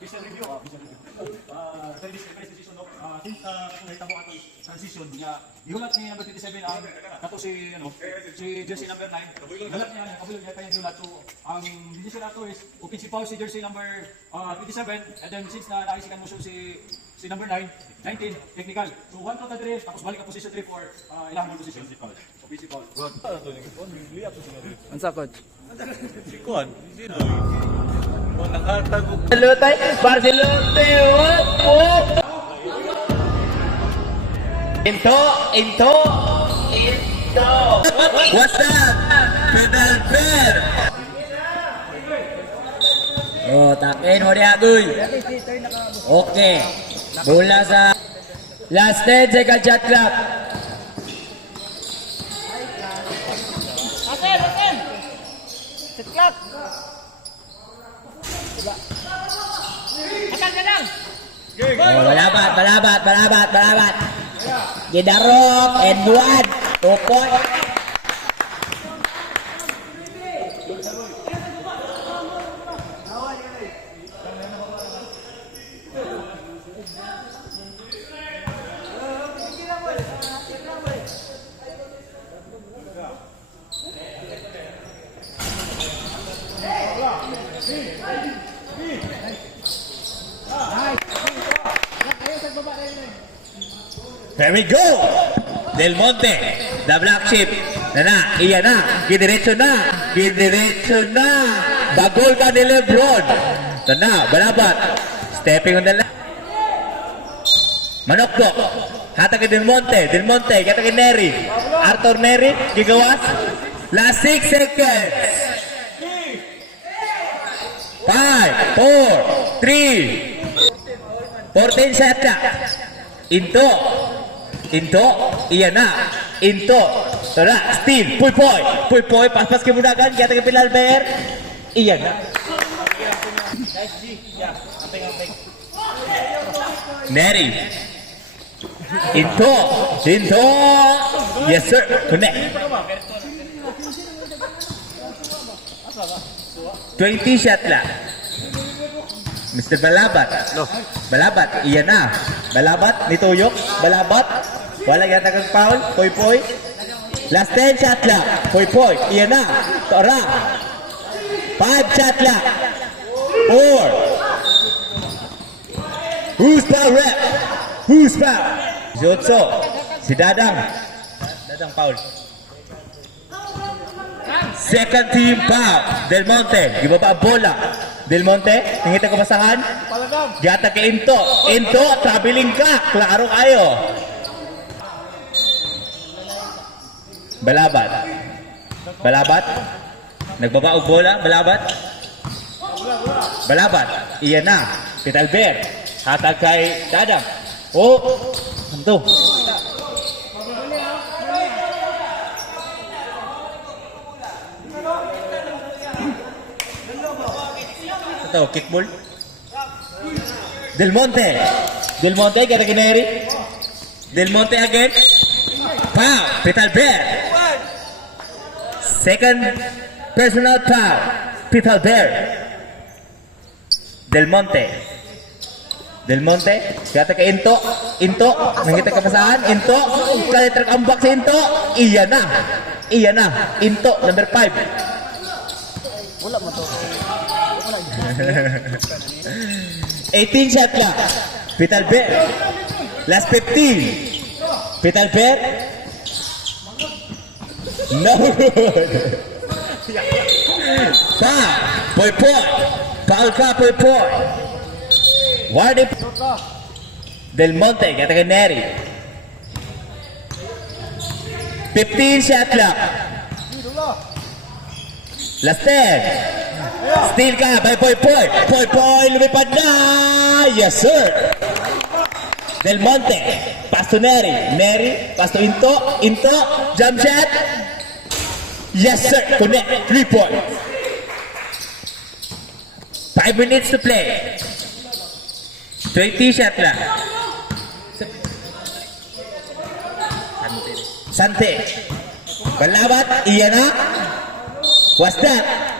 Visual review. Decision, no? Since nakita mo ato transition niya, iulat niya number 27 ang kato si jersey number 9. Iulat niya, kabulog niya kanyang iulat. So, ang decision nato is offensive foul si jersey number 27, and then since na naisikan mo si number 9, 19, technical. So, 1 to the drift, tapos balik ka position 3 for ilang position. Offensive foul. Good. Unsa coach? Sikuan, sino? O nakatagog. Lutay, Barcelona, what? Into. What's that? Pedal pair. Oh, takin mo diya, guy. Okay. Bola sa last 10 second shot clock. Aten! Set clock! Kadang! Oh, balabat. Gidarok and 1. 2 point. There we go! Del Monte, the black sheep. Iya na. Gidiretso na. Bagol ka ni Lebron. Balabat. Stepping on the left. Manokbo. Hatag Del Monte, kata kay Neri. Arthur Neri, gigawas. Last 6 seconds. 5, 4, 3, 14 shot clock. Into, iya na. Tara, steal, puy, pas kemudahan, kita ke Pilar Bear. Iya na. Neri. Into. Yes sir, connect. 20 shot lah. Mr. Balabat, iya na. Balabat, nituyok. Wala yata kang foul. Poy. Last 10 shot lang. Poy. Iya na. Tara. 5 shot lang. 4. Who's foul, rep? Who's foul? Jotso. Si Dadang foul. Second team foul. Del Monte. Gibaba bola. Del Monte, nangita ko basahan? Gata kay Into, traveling ka. Klaro kayo. Balabat. Nagbaba og bola, Balabat. Iya na. Pital Bear. Hatag kay Dadang. Hanto. Ito, kickball. Del Monte, kata Gineri. Del Monte again. Foul, Pital Bear. Second personal foul, Pital Bear. Del Monte, kata ke Into, nangita kapasahan, Into, kaya terkambak si Into, iya na, Into, number 5. Wala mo to. 18 shot clock. Pital Bear. Last 15. Pital Bear. No good. Poy. Foul ka, Poy. Wardy. Del Monte, kata kay Neri. 15 shot clock. Last 10. Steal ka by Poy. Lumipad na. Yes sir. Del Monte. Pass to Neri. Pass to Into. Jump shot. Yes sir. Connect. 3 points. 5 minutes to play. 20 shot lang. Sante. Balabat. Iyan na. What's that?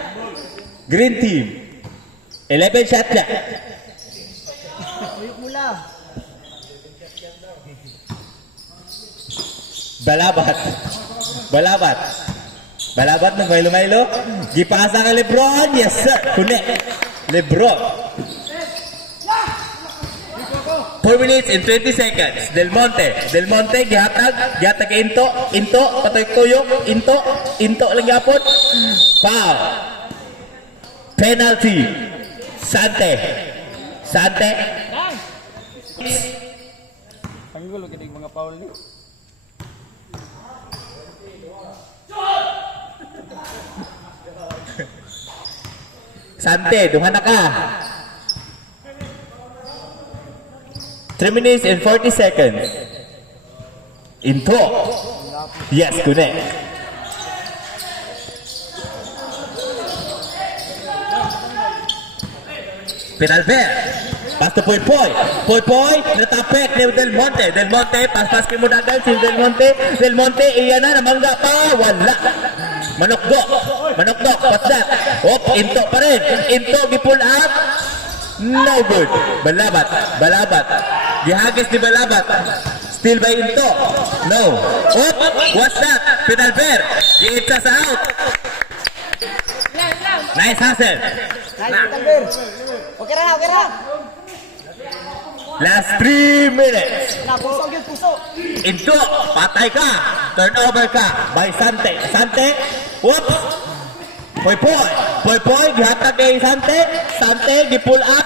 Green team. 11 shot lang. Balabat. Balabat. Balabat ng Milo. Gipasa ka Lebron. Yes, sir. Connect. Lebron. 4 minutes and 20 seconds. Del Monte, gihatag kay Into, patoy tuyo, Into lang yapon. Foul. Penalty. Sante. Ang gulo kining mga foul ni. Sante, duha na ka. 3 minutes and 40 seconds. Into. Yes, connect. Pinalver. Pass to Poy. Natapek ni Del Monte. Pas kay Mudagal si Del Monte, iyan na, namangga pa. Wala. Manokdok. What's that? Into pa rin. Into, gipull up. No good. Balabat. Gihagis ni Balabat. Still by Into. No. What's that? Pinalver. Giitsa sa out. Nice hustle. Okay na. Last 3 minutes. Puso. Into, patay ka. Turnover ka by Sante. Whoops. Poy, gihatag kay Sante, gipull up.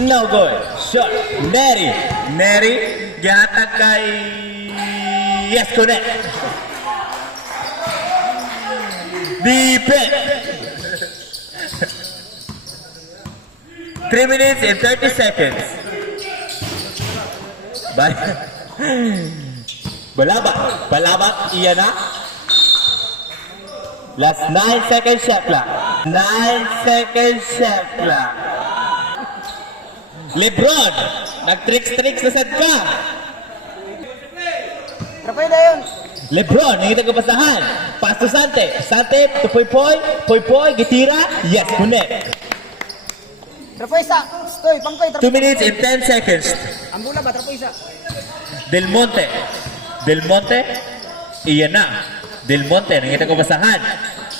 No good. Shot. Neri, gihatag kay... Yes, connect. Deep. 3 minutes and 30 seconds. Balabat, iyan na. Last 9 seconds shot clock. Lebron, nag-tricks na sad ka. Trapay na yun. Lebron, hindi nagkapasahan. Pass to Sante to Poy, gitira. Yes, connect. Trapay isa. Stoy, pangkoy. 2 minutes and 10 seconds. Ang bola ba? Trapay isa. Del Monte, iyan na. Del Monte, nangita ko basahan.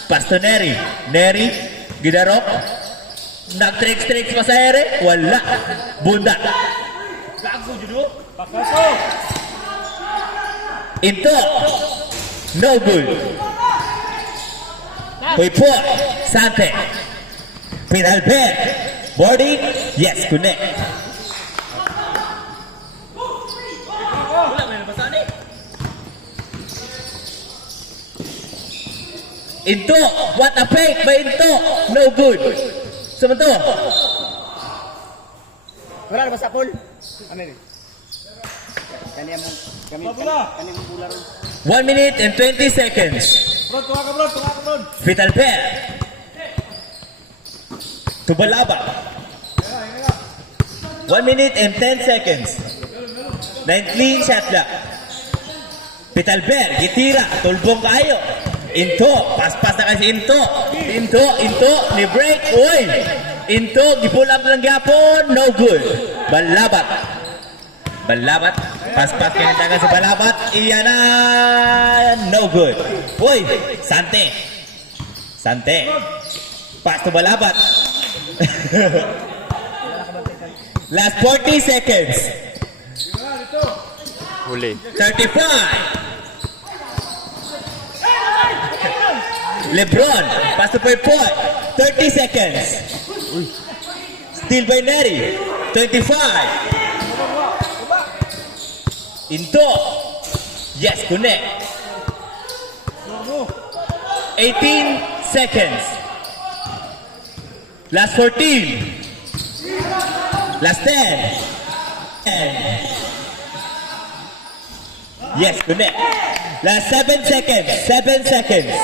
Pass to Neri, gidarok. Nag-tricks pa sa ere. Wala. Bunda. Into. No good. Poy, Sante. Pinalver. Boarding. Yes, connect. Into. What a fake by Into. No good. Sama to. Wala na ba sa pool? Ano yun? Kanya mo bula ron. 1 minute and 20 seconds. Tuwa ka, bro. Vitalper. To Balabat. 1 minute and 10 seconds. 19 shot lang. Vitalper, gitira, tulbong kayo. Into, pas na kasi Into, ni break, uy. Into, gipull up lang yapon, no good. Balabat, pas kayo taga sa Balabat, iyan na, no good. Uy, Sante, pass to Balabat. Last 40 seconds. Huli. 35. Lebron, pass to Poy. 30 seconds. Steal by Neri. 25. Into. Yes, connect. 18 seconds. Last 14. Last 10. Yes, connect. Last 7 seconds.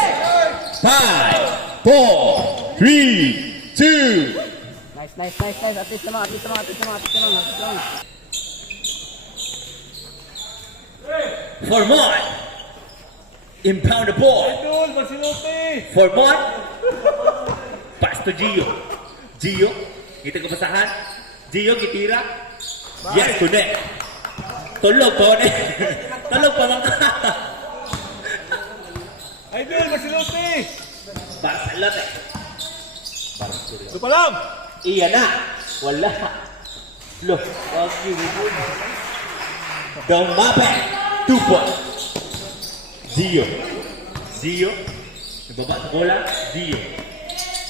5, 4, 3, 2. Nice. At least naman. For more. Impound the ball. For more. Pass to Gio. Kita ko pasahan. Gio, gitira. Yes, connect. Tulog pa man ka. Barcelote. Ito pa lang! Iyan na. Wala. Look. Dumape. 2 points. Gio. Gio. Nagbaba sa bola. Gio.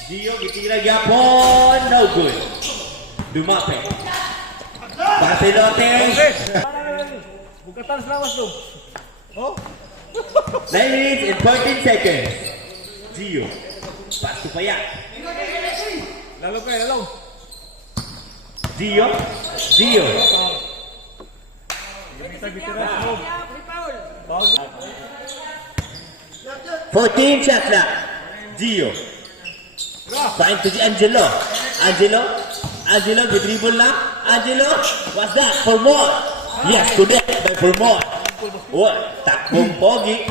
Gio, gitira yapon. No good. Dumape. Barcelote. Bukatan sa lawas doon. 9 minutes and 14 seconds. Gio. Pass to Payat. Lalo kayo, lalo. Gio. Gio. 14 shots na. Gio. Find to Angelo. Angelo, good dribble na. Angelo, what's that? For more. Yes, connect by for more. Oh, takbong pogi.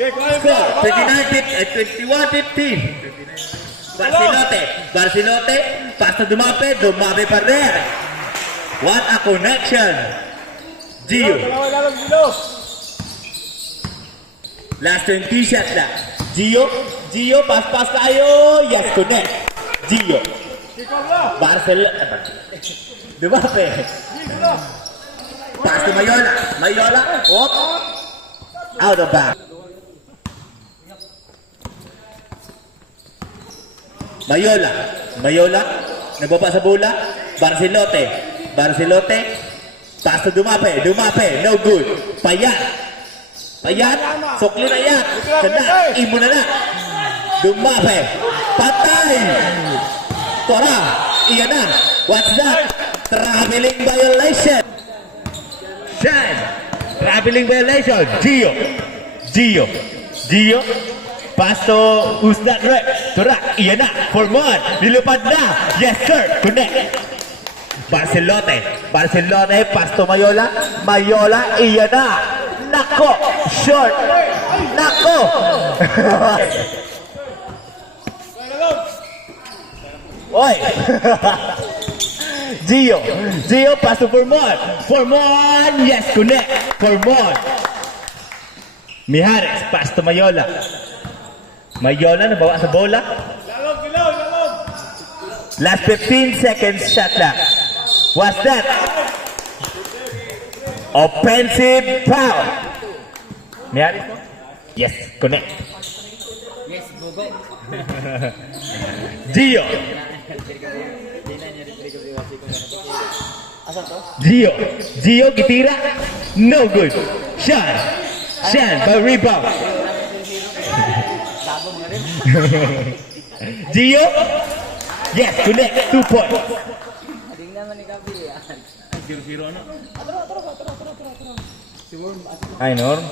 Score, 21-15. Barcelote, pass to Dumape pa rin. What a connection. Gio. Last 20 shots na. Gio, pass tayo. Yes, connect. Gio. Barcelona. Dumape. Pass to Mayola. Hop. Out of back. Mayola. Nagbaba sa bola. Barcelote. Pass to Dumape. No good. Payat. Sukli na yan. Sana, imo na. Dumape. Patay. Tora. Iyan na. What's that? Traveling violation. Shan. Traveling violation. Gio. Pass to who's that right? Tora. Iyan na. For more. Nilupad na. Yes sir. Connect. Barcelote. Pass to Mayola. Iyan na. Nako. Short. Nako. Oy. Gio, pass to Formon. Yes, connect. Formon. Mijares, pass to Mayola. Nabawa sa bola. Last 15 seconds shot na. What's that? Offensive foul. Mijares po? Yes, connect. Yes, gogo. Gio. Asa to? Gio, gitira. No good. Shan, by rebound. Gio. Yes, connect. 2 points. Tingnan man ni Gabi. 0-0 na. Ay, Norm.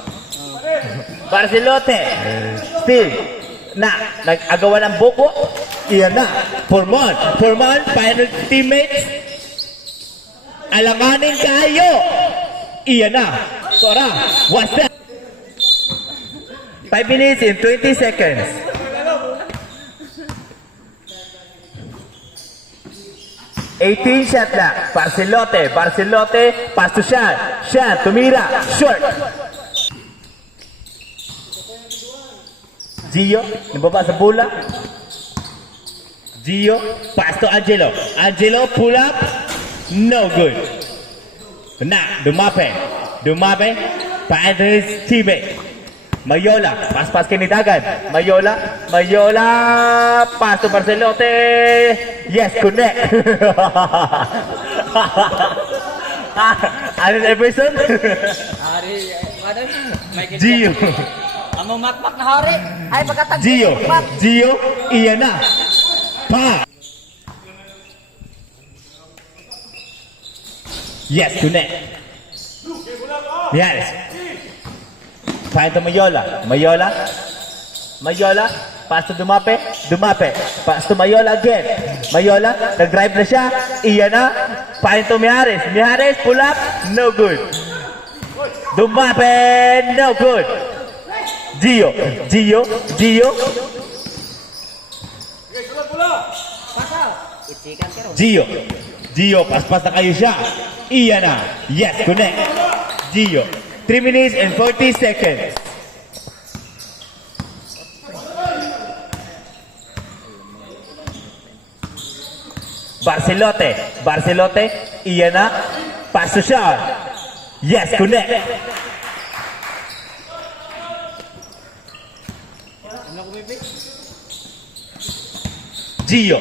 Barcelote. Still. Nag-agawan ng buko. Iyan na. Formon, final teammates. Alanganin kayo. Iyan na. Tora, what's that? 5 minutes and 20 seconds. $18 shot na. Barcelote, pass to Shan, tumira, short. Gio, nababa sa bola. Gio, pass to Angelo, pull up. No good. Na, Dumape, pass to his teammate. Mayola, pass kay Nidagan. Mayola, pass to Barcelote. Yes, connect. Allen Everson. Hari, ano? Gio. Among makmak na hari. Ay, pagkatag. Gio, iyan na. Pa. Yes, connect. Yes. Find to Mayola, pass to Dumape, pass to Mayola again. Nag-drive na siya, iyan na. Find to Mijares, pull up, no good. Dumape, no good. Gio. Gio, pass na kayo siya. Iyan na. Yes, connect. Gio. 3 minutes and 40 seconds. Barcelote, iyan na, paso siya. Yes, connect. Gio,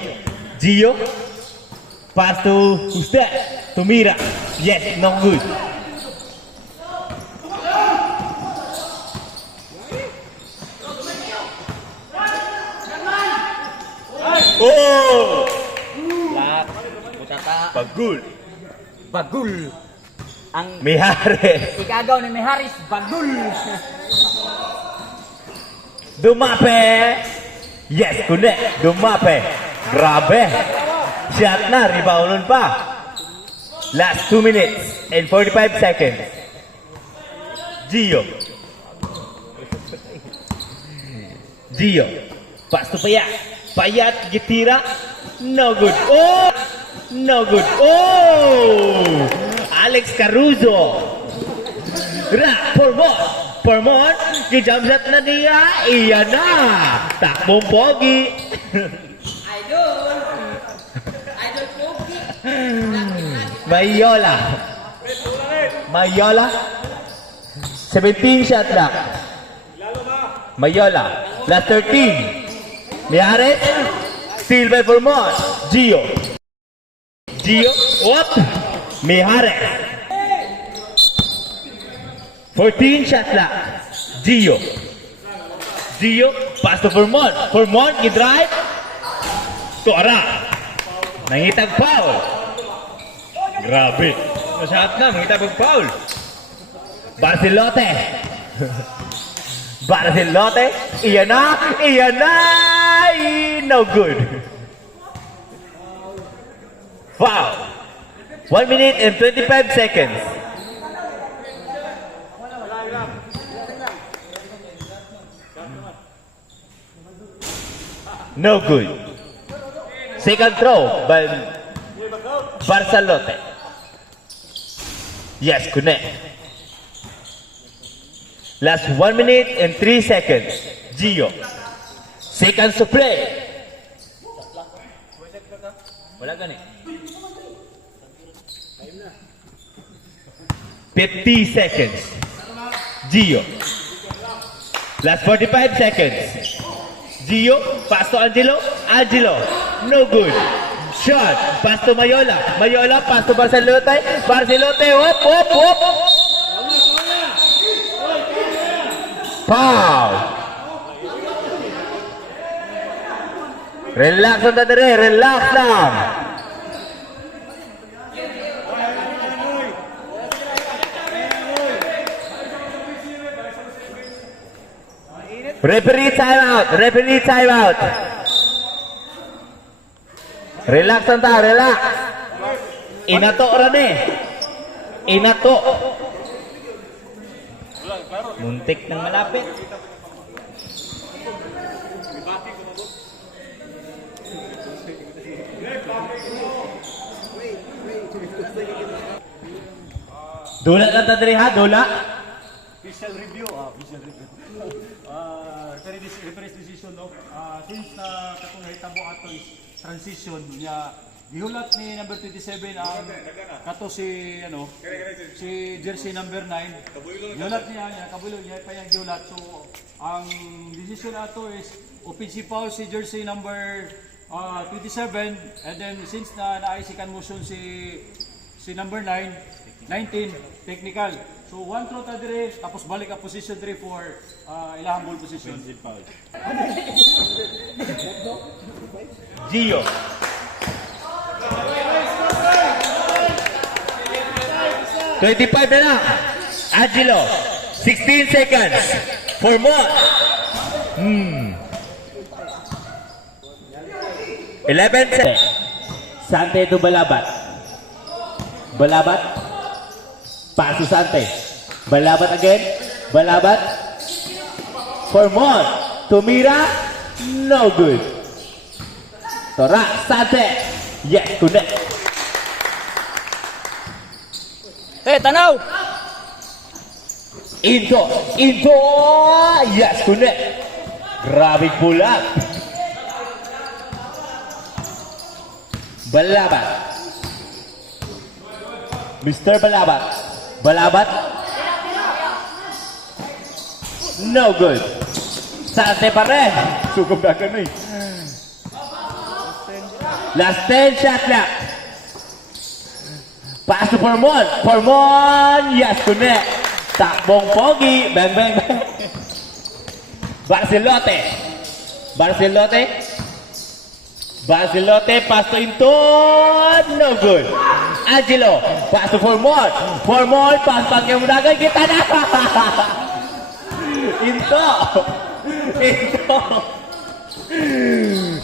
pass to who's that? To Mira. Yes, no good. Oh! Lak. Butata. Bagul. Bagul. Ang Mijares. ikagaw ni Mijares, bagul. Dumape. Yes, connect. Dumape. Grabe. Shot na, reboundon pa. Last 2 minutes and 45 seconds. Gio. Pass to Payat. Payat gitira. No good. Oh! No good. Oh! Alex Caruso. Pormon. Kijump shot na niya. Iyan na. Takbong pogi. Idol Pogi. Mayola. 17 shot lang. Mayola. Last 13. Mijares. Steal by Pormon. Gio. What? Mijares. 14 shot lang. Gio. Pass to Pormon. Pormon, i-drive. Tora. Nangitag foul. Grabe. Shot na, nangitag foul. Barcelote. Iyan na. No good. Foul. 1 minute and 25 seconds. No good. Second throw by Barcelote. Yes, connect. Last 1 minute and 3 seconds. Gio. Seconds to play. Wala ganit. 50 seconds. Gio. Last 45 seconds. Gio, pass to Angelo. No good. Shot. Pass to Mayola. Pass to Barcelote. Hop. Foul. Relax lang tadere. Relax lang. Referee timeout. Relax lang ta, relax. Inato ra ni. Muntik nang malapit. Dula lang ta diri ha, dula. Official review. Referee's decision, no? Since na katong nahitabo ato is transition niya, gihulat ni number 27 ang kato si jersey number 9. Gihulat niya kabulo niya pa yang gihulat. So ang decision ato is offensive foul si jersey number 27, and then since na naisikan motion si number 19 technical. So one throw ta dire, tapos balik ang position 3 for ilahang ball position. Gio. $25 na lang. Angelo. 16 seconds. For more. 11 seconds. Sante to Balabat. Pass to Sante. Balabat again. For more. Tumira. No good. Tora. Sante. Yes, connect. Into. Yes, connect. Grabe pull-up. Balabat. Mr. Balabat. Balabat. No good. Sante pa rin. Sugod na ka na eh. Last 10 shot clock. Pass to Formon. Formon. Yes, connect. Takbong pogi. Bang, bang, bang. Barcelote. Pass to Inton. No good. Angelo. Pass to Formon. Pass kay Mudagan. Kita na.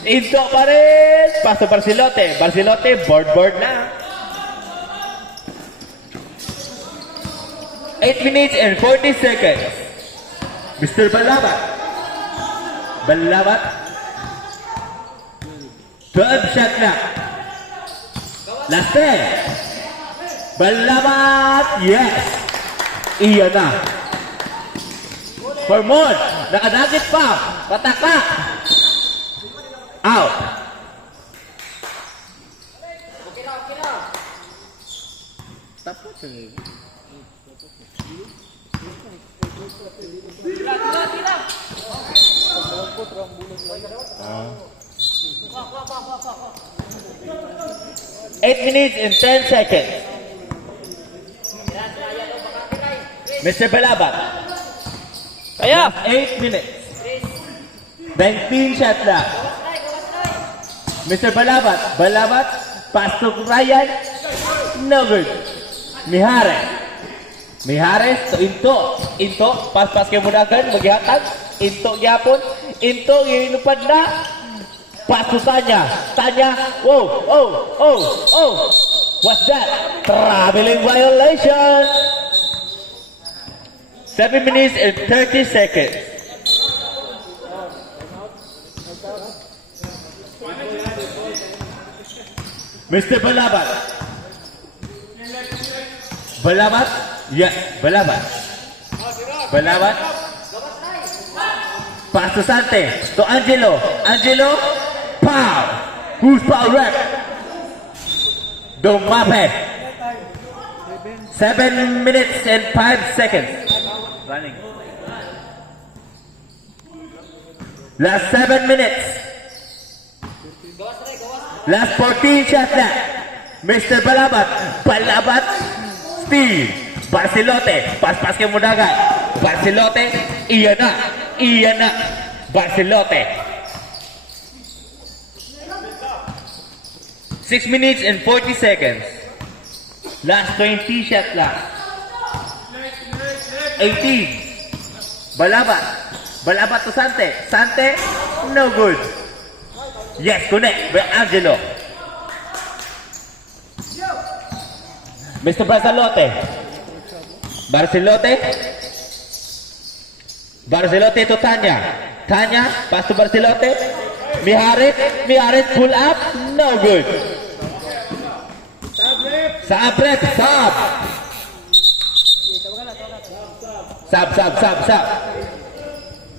Into pa rin. Pass to Barcelote. Board na. 8 minutes and 40 seconds. Mr. Balabat. 12 shot na. Last 10. Balabat. Yes. Iyan na. Formon. Nakadagit pa. Pataka. Out. Eight minutes and 10 seconds. Mr. Balabat. Kaya! 8 minutes. 19 shot na. Mr. Balabat. Pass to Ryan. No good. Mihares to Into. Pass kay Mudagan. Maghihatag. Into gyapon. Into ginupad na. Pass to Tanya. Oh. What's that? Traveling violation. 7 minutes and 30 seconds. Mr. Balabat. Yes, Balabat. Pass to Sante. To Angelo. Pow! Who's power rep? Dumape. 7 minutes and 5 seconds. Running. Last 7 minutes. Last 14 shot na. Mr. Balabat. Steve. Barcelote. Pass kay Mudagan. Barcelote. Iyan na. Barcelote. 6 minutes and 40 seconds. Last 20 shot lang. 18. Balabat to Sante. No good. Yes, connect by Angelo. Mr. Barcelote to Tanya. Pass to Barcelote. Mihares pull up. No good. Sub.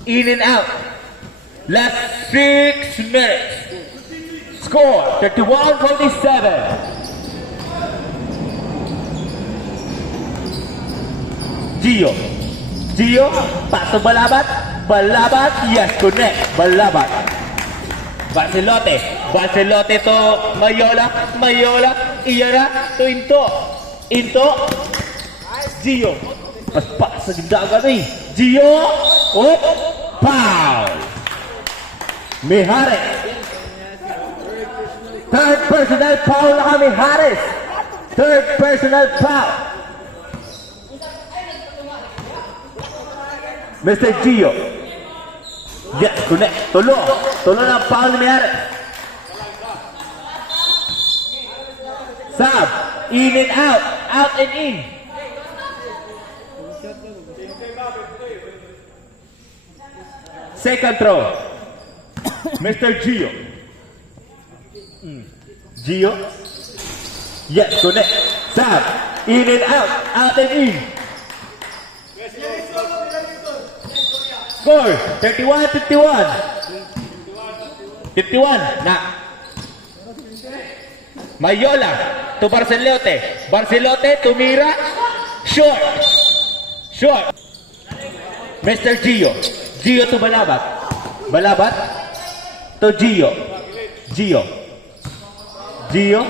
In and out. Last 6 minutes. Score 31-47. Gio, pass to Balabat, yes, connect, Balabat. Barcelote to Mayola, Iyara to Into, Gio. Pas sa gindaga ni Gio, foul. Mihares. Third personal foul na Mihares. Third personal foul. Mr. Gio. Yes, connect. Tulo na foul ni Mihares. Sub. In and out and in. Second throw. Mr. Gio. Yes, connect. Sub. In and out and in. Score, 31-51. 51, na. Mayola to Barcelote. Barcelote to Mira. Short. Short. Mr. Gio. Gio to Balabat. Balabat to Gio. Gio. Gio.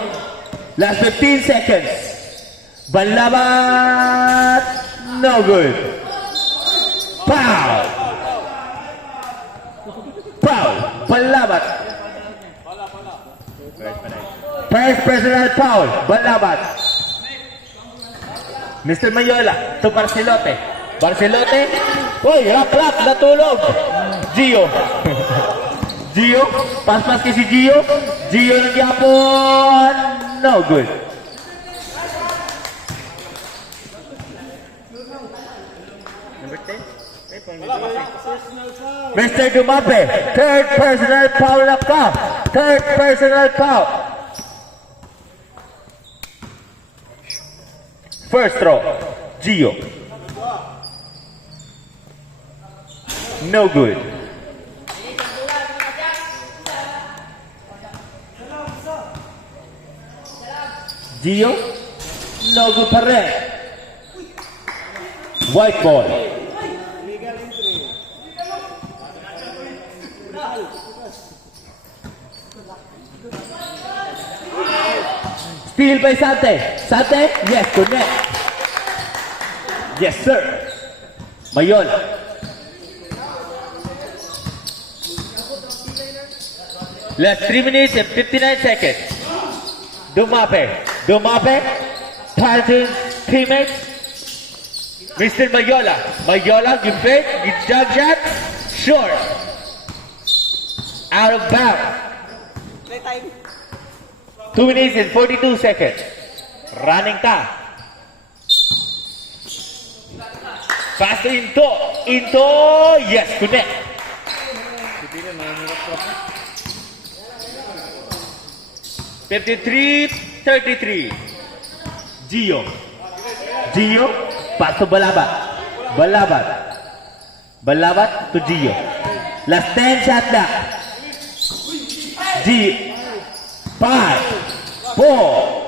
Last 15 seconds. Balabat. No good. Foul. Foul. Balabat. First personal foul. Balabat. Mr. Mayola to Barcelote. Barcelote. Uy, rap, natulog. Gio. Gio. Pas-pas kay si Gio. Gio ng Japon. No good. Mr. Dumape. Third personal foul na ka. Third personal foul. First throw. Gio. No good. Gio. No good pa rin. White ball. Steal by Sante. Sante? Yes, connect. Yes, sir. Mayola. Last 3 minutes and 59 seconds. Dumape. Dumape. Targeting teammates. Mr. Mayola. Mayola, give fake. Give jump shot. Short. Out of bounds. 2 minutes and 42 seconds. Running time. Fast into. Into. Yes, connect. 53-33. Gio. Gio. Pass to Balabat. Balabat. Balabat to Gio. Last 10 shot na. Gio. 5, 4.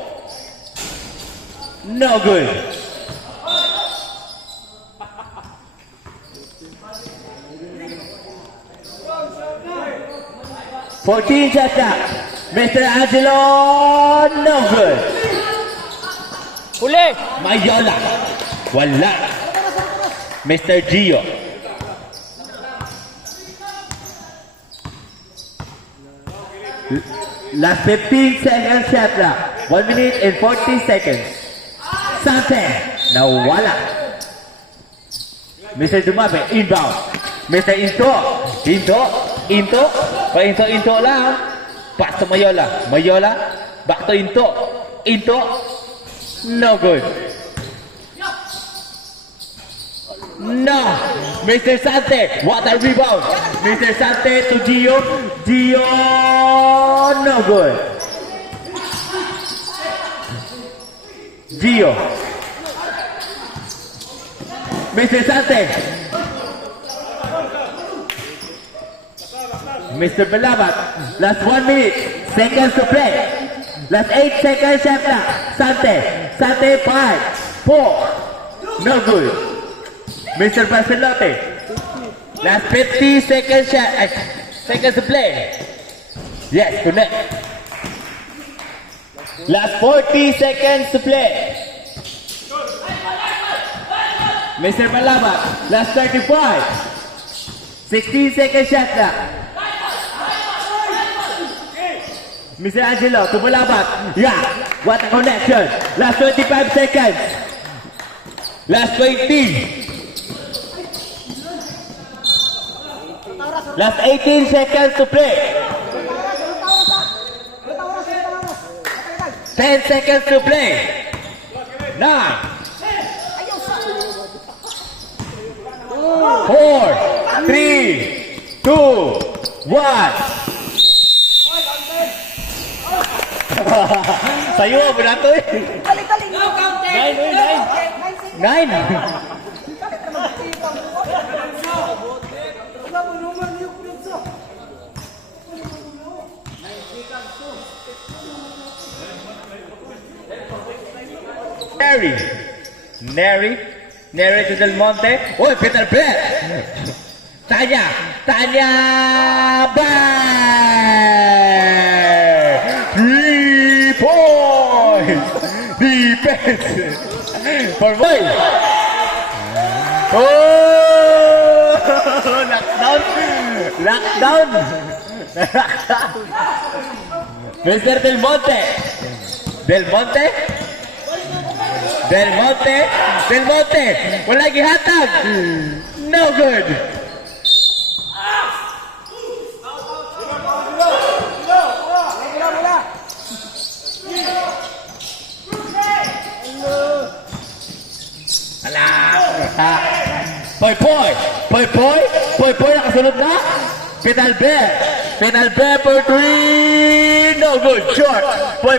No good. Fourteen shots up. Mr. Angelo, no good. Huli! Mayola. Wala. Mr. Gio. Last 15 seconds shot clock. 1 minute and 40 seconds. Sante. Nawala. Mr. Dumabe, inbound. Mr. Into. Into. Into. Pa-into lang. Pass to Mayola. Mayola. Back to Into. Into. No good. No. Mr. Sante. What a rebound. Mr. Sante to Gio. Gio. No good. Gio. Mr. Sante. Mr. Balabat. Last 1 minute. Seconds to play. Last 8 seconds shot clock. Sante. Sante 5, 4. No good. Mr. Barcelote. Last 50 seconds shot. Seconds to play. Yes, connect. Last 40 seconds to play. Mr. Balabat. Last 35. 16 seconds shot clock. Mr. Angelo to Balabat. Yeah, what a connection. Last 25 seconds. Last 20. Last 18 seconds to play. 10 seconds to play. 9. 4, 3, 2, 1. Sa'yo, binato eh. Kali-kali. No counting. 9. Neri to Del Monte. Oh, Peter Bet. Tanya. Bang! 3 points. Defense. For Boy. Oh! Lockdown. Mr. Del Monte. Wala gihatag. No good. Poy, nakasunod na. Penal bear for 3. No good. Short. Poy.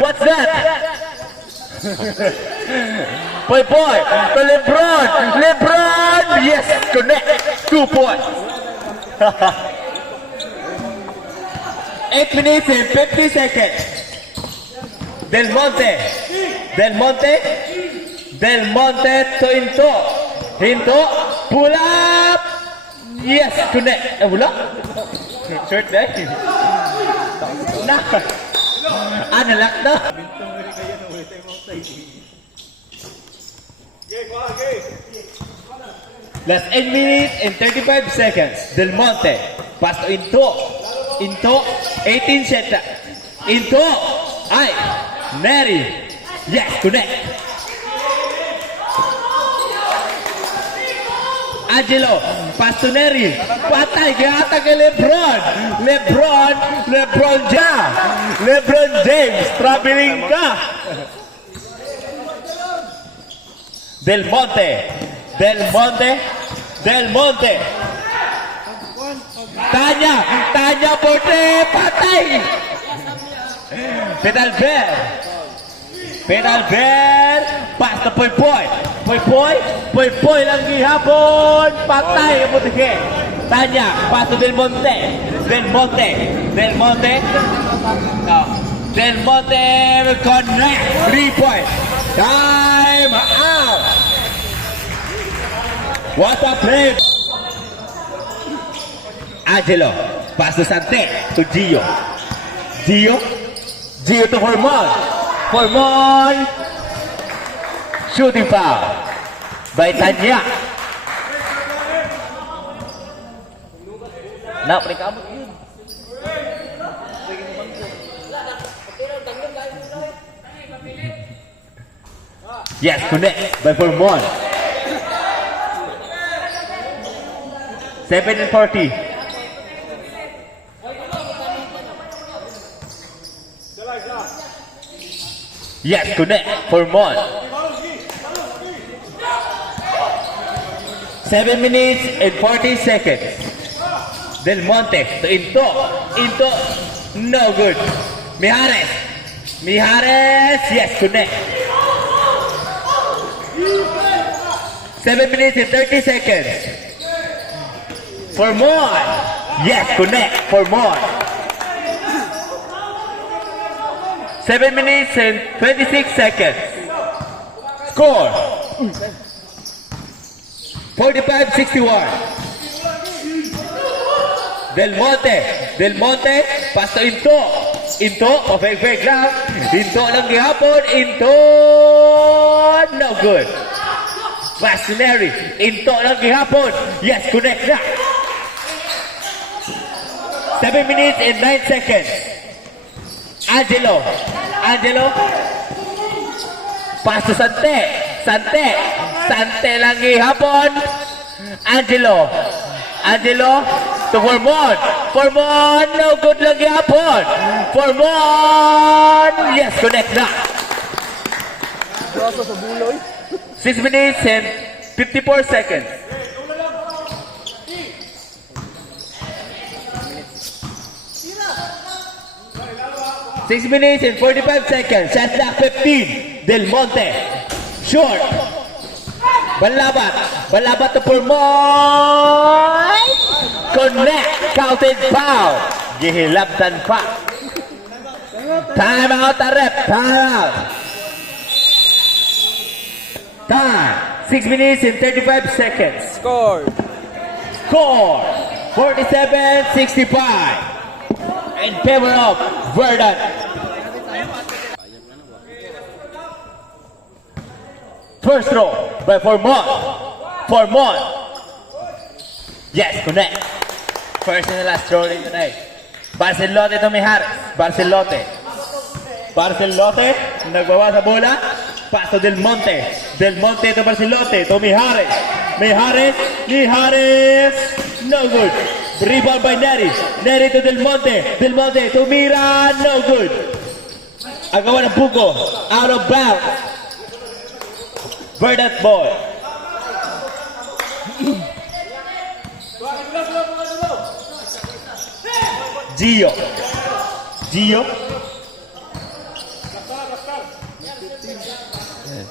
What's that? Poy to Lebron. Yes, connect. 2 points. 8 minutes and 50 seconds. Del Monte to Hinto. Pull up. Yes, connect. Wala. Short day. Nalak na. Last 8 minutes and 35 seconds. Del Monte. Pass to Into. 18 set. Into. Neri. Yes, connect. Angelo. Pass to Neri. Patay. Gata kay Lebron. LeBron James. Traveling ka. Del Monte. Tanya Porte. Patay. Penal bear. Pass to Poy. Poy lang gihapon. Patay ang butike. Tanya. Pass to Del Monte. Connect. 3 points. Time out. What a play. Angelo. Pass to Sante. To Gio to Formon. Shooting foul by Tanya. Naprikabot yun. Yes, connect by Formon. 7 and 40. Yes, connect for Mon. 7 minutes and 40 seconds. Del Monte to Into. No good. Mijares. Yes, connect. 7 minutes and 30 seconds. For Mon. Yes, connect for Mon. 7 minutes and 26 seconds. Score 45-61. Del Monte, pass to Into, perfect lang. Into lang gihapon. Into, no good. Pass to Neri. Into lang gihapon. Yes, connect na. 7 minutes and 9 seconds. Angelo, pass to Sante lang gihapon. Angelo to Formon, no good lang gihapon. Formon, yes, connect na. 6 minutes and 54 seconds. Six minutes and 45 seconds. Shot clock 15. Del Monte. Short. Balabat to Formon. Connect. Counted foul. Gihilabtan pa. Time out, rep. Time out. Time. 6 minutes and 35 seconds. Score. Score 47-65 in favor of Verdant. First throw by Formon. Formon. Yes, connect. First and the last throw rin tonight. Barcelote to may Harris. Barcelote. Barcelote. Nagbawa sa bola. Paso Del Monte. Del Monte to Barcelote. To may Harris. May Harris. Ni Harris. No good. Rebound by Neri. Neri to Del Monte. Del Monte to Mira. No good. Agawa ng Buko. Out of bounds. Verdant ball. Gio. Gio.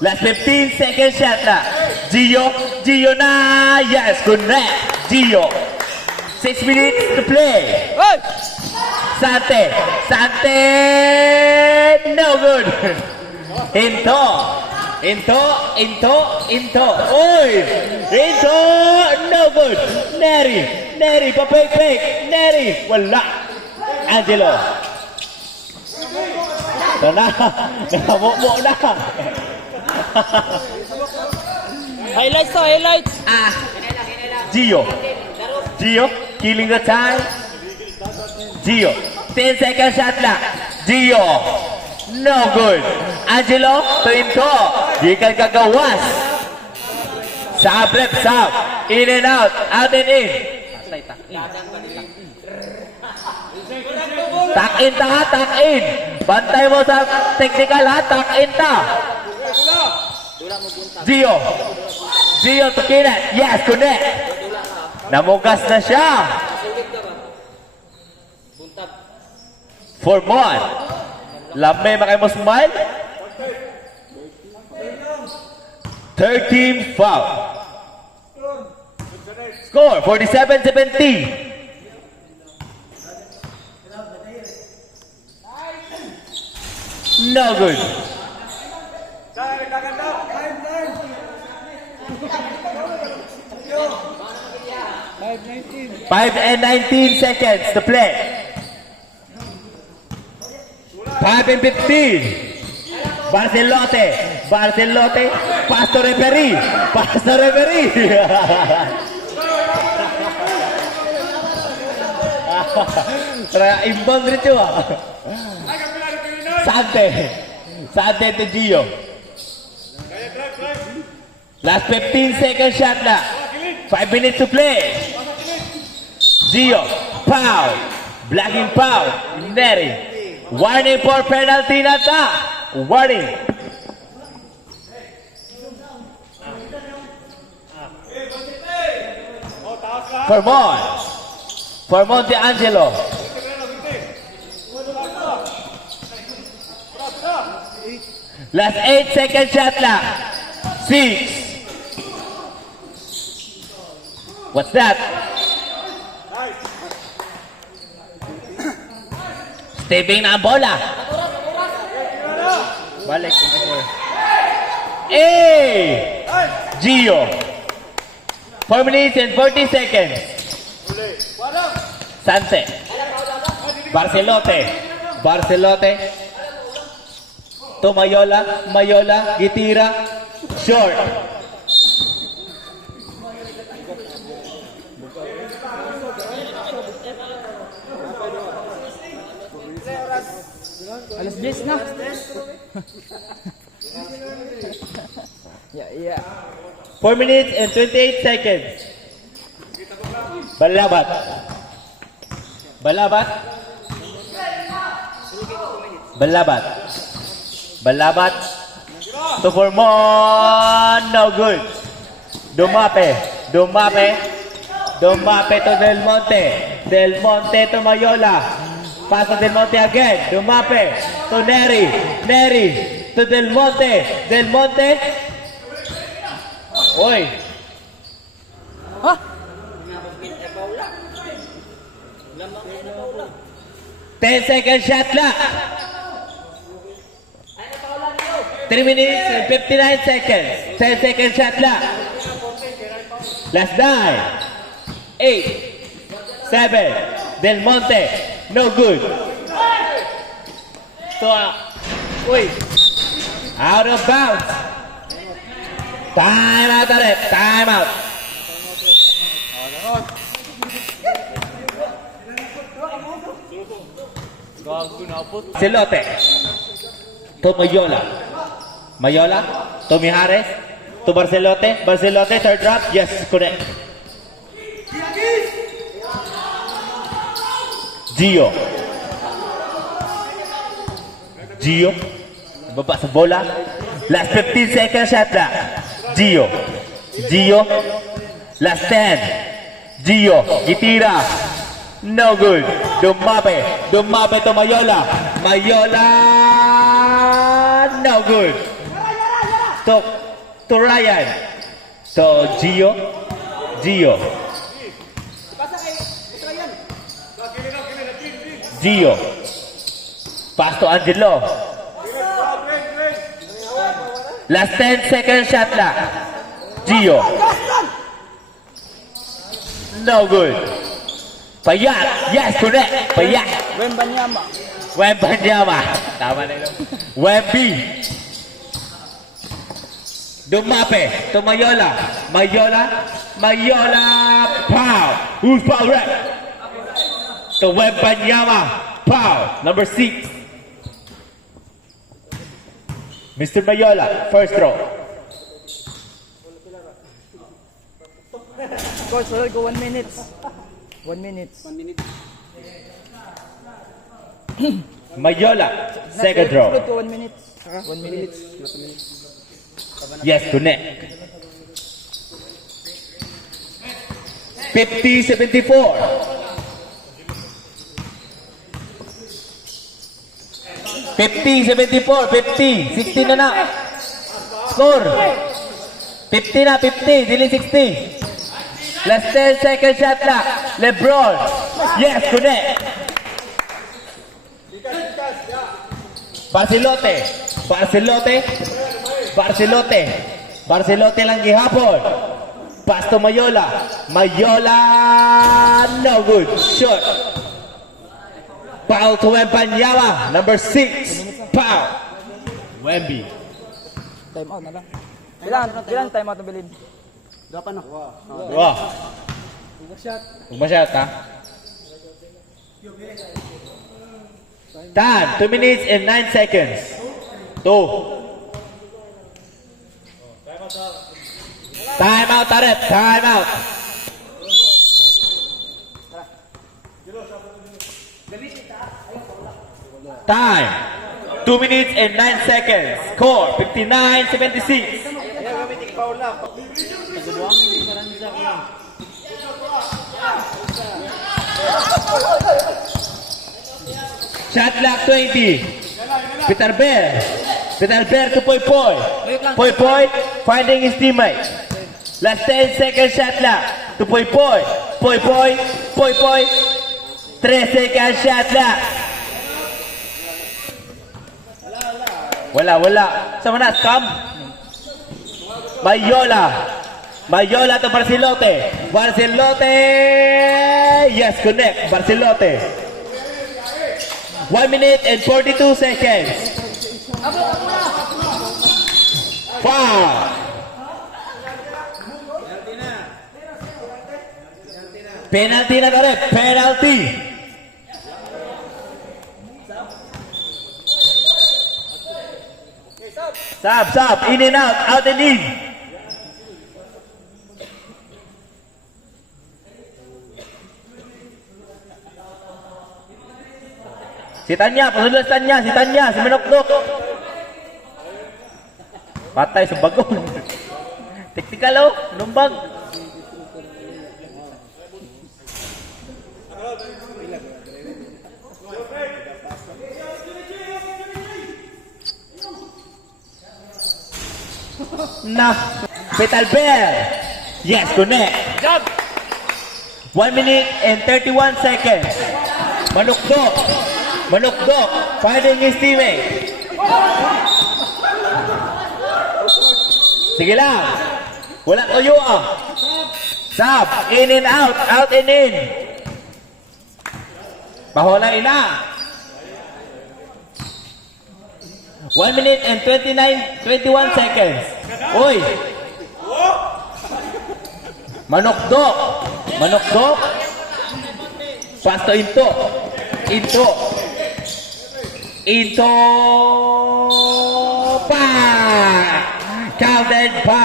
Last 15 seconds shot na. Gio. Gio na. Yes, connect. Gio. 6 minutes to play. Sante. Sante. No good. Into. Into. Into. Into. Oy. Into. No good. Neri. Neri. Pa-fake. Neri. Wala. Angelo. Ito na. Nakamukmo na. Highlights to, highlights. Gio. Gio. Killing the time. Gio. 10 seconds shot lang. Gio. No good. Angelo. To Into. Di ka kagawas. Sab, rep, sab. In and out. Out and in. Tak in ta ha, tak in. Bantay mo sa technical ha, tak in ta. Gio. Gio to Kinet. Yes, connect. Namugas na siya. Formon. Lamay makay mo smile. 13 foul. Score 47-17. No good. 5 and 19 seconds to play. 5 and 15. Barcelote. Barcelote. Pastor referee. Pastor referee. Para imbang dito ah. Sante. Sante to Gio. Last 15 seconds shot na. 5 minutes to play. Gio. Foul. Blocking foul. Neri. Warning for penalty na ta. Warning. Formon. Formon de Angelo. Last 8 seconds shot lang. 6. What's that? Stepping na ang bola. Balik. Hey! Gio. 4 minutes and 40 seconds. Sante. Barcelote. Barcelote. To Mayola. Mayola. Gitira. Short. Alas 10 na. Yeah. 4 minutes and 28 seconds. Balabat. Balabat. Balabat. Balabat. To Formon. No good. Dumape. Dumape. Dumape to Del Monte. Del Monte to Mayola. Paso Del Monte again. Dumape. To Neri. Neri. To Del Monte. Del Monte. Oy. Ha? 10 second shot lang. 3 minutes and 59 seconds. 10 second shot lang. Last 9, 8, 7, Del Monte, no good. So, uy, out of bounds. Time out ulit, time out. Silote. To Mayola. Mayola. To Mijares. To Barcelote. Barcelote, third drop. Yes, correct. Gio. Gio. Baba sa bola. Last 15 seconds shot na. Gio. Gio. Last 10. Gio. Gitira. No good. Dumape. Dumape to Mayola. Mayola. No good. To Ryan. To Gio. Gio. Gio. Pass to Angelo. Last 10 second shot na. Gio. No good. Payat. Yes, correct. Payat. Wembanyama. Wembanyama. Tama na yun. Wemby. Dumape. To Mayola. Mayola. Mayola. Pow. Who's foul right? To Wembanyama. Pow. Number 6. Mr. Mayola. First throw. Coach, we'll go 1 minute. 1 minute. 1 minute. Mayola. Second throw. Let's go 1 minute. 1 minute. Yes, connect. 50-74. 50-74. 50. 16 na na. Score. 50 na, 50. Dili 60. Last 10 second shot na. Lebron. Yes, connect. Barcelote. Barcelote. Barcelote. Barcelote lang gihapon. Pass to Mayola. Mayola. No good. Short. Foul to Wembanyama. Number 6. Foul. Wemby. Time out na lang. Ilan time out na bilin? Dapat na. Wow. Umasyat ha? Time. 2 minutes and 9 seconds. 2. Time out, Tarek. Time out. Time. 2 minutes and 9 seconds. Score 59-76. Shot clock 20. Peter Bear. Peter Bear to Poy Poy. Poy Poy finding his teammate. Last 10 seconds shot clock to Poy Poy. Poy Poy. Poy Poy. 3 seconds shot clock. Wala. Sama na, scam. Mayola. Mayola to Barcelote. Barcelote. Yes, connect. Barcelote. 1 minute and 42 seconds. Foul. Penalty na correct. Penalty. Sub. In and out and in. Si Tanya, pasulas Tanya, si Manokdok. Patay sa bagong. Teknikal oh, lumbag. Nah, Petal Bear. Yes, connect. 1 minute and 31 seconds. Manokdok finding his teammate. Sige lang. Wala tuyo ah. Sub. In and out. Out and in. Pahulay na. 1 minute and 21 seconds. Uy. Manokdok. Manokdok. Pasto into. Into. Into. Pa. Counted pa.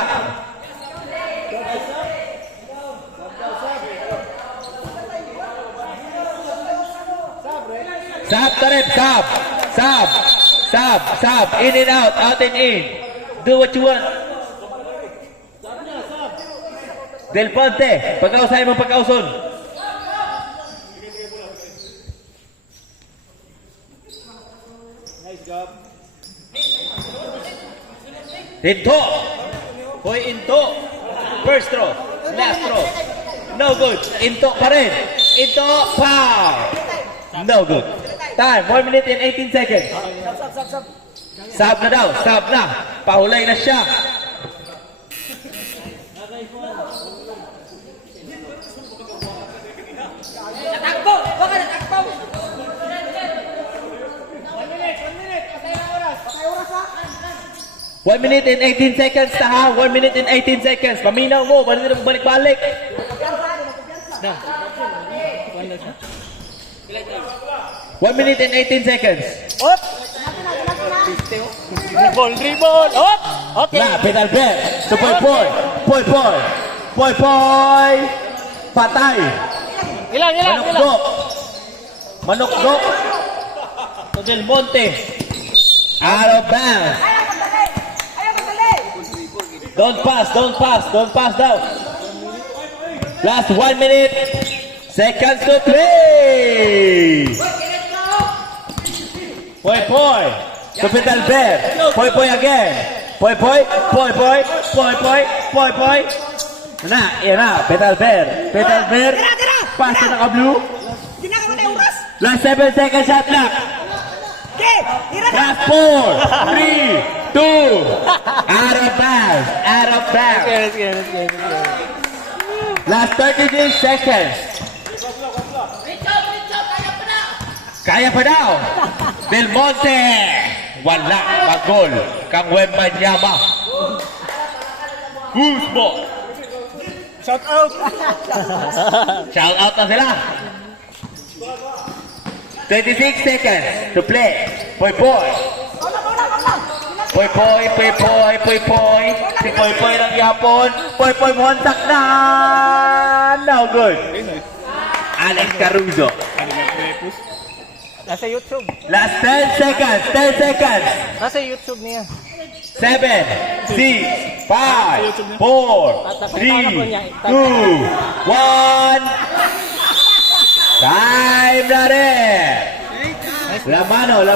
Sab ka rin, sab. Sab. Sab. Sab. In and out. Out and in. Do what you want. Del Ponte. Pagkausay mo pagkauson. Into. Hoy, into. First throw. Last throw. No good. Into pa rin. Into. Foul. No good. Time. 1 minute and 18 seconds. Sab na daw. Sab na. Pahulay na siya. Natakbo! Baka natakbo! 1 minute and 18 seconds na ha. 1 minute and 18 seconds. Paminaw mo. Balik-balik. 1 minute and 18 seconds. Op! Dribble! Op! Okay. Na, pedal bet. So, poy. Poy. Patay. Ilang. Manokdok. To Del Monte. Out of bounds. Don't pass daw. Last 1 minute. Seconds to play. Poy. To Pedal Bet. Poy again. Poy. Na, yan na. Pedal Bet. Pass na naka-blue. Hindi na ka matay oras! Last 7 seconds shot clock. Okay! Tira na! Last 4, 3, 2. Out of bounds. Last 33 seconds. Kaya pa daw. Del Monte. Wala. Magol. Kang Wembanyama. Guzmo. Shout out! Shout out na sila. 26 seconds to play. Poy. Si Poy ng yapon. Poy montak na. No good. Alex Caruso. Nasa YouTube. Last 10 seconds. Nasa YouTube niya. 7, 6, 5, 4, 3, 2, 1. Time na rin. Lamano.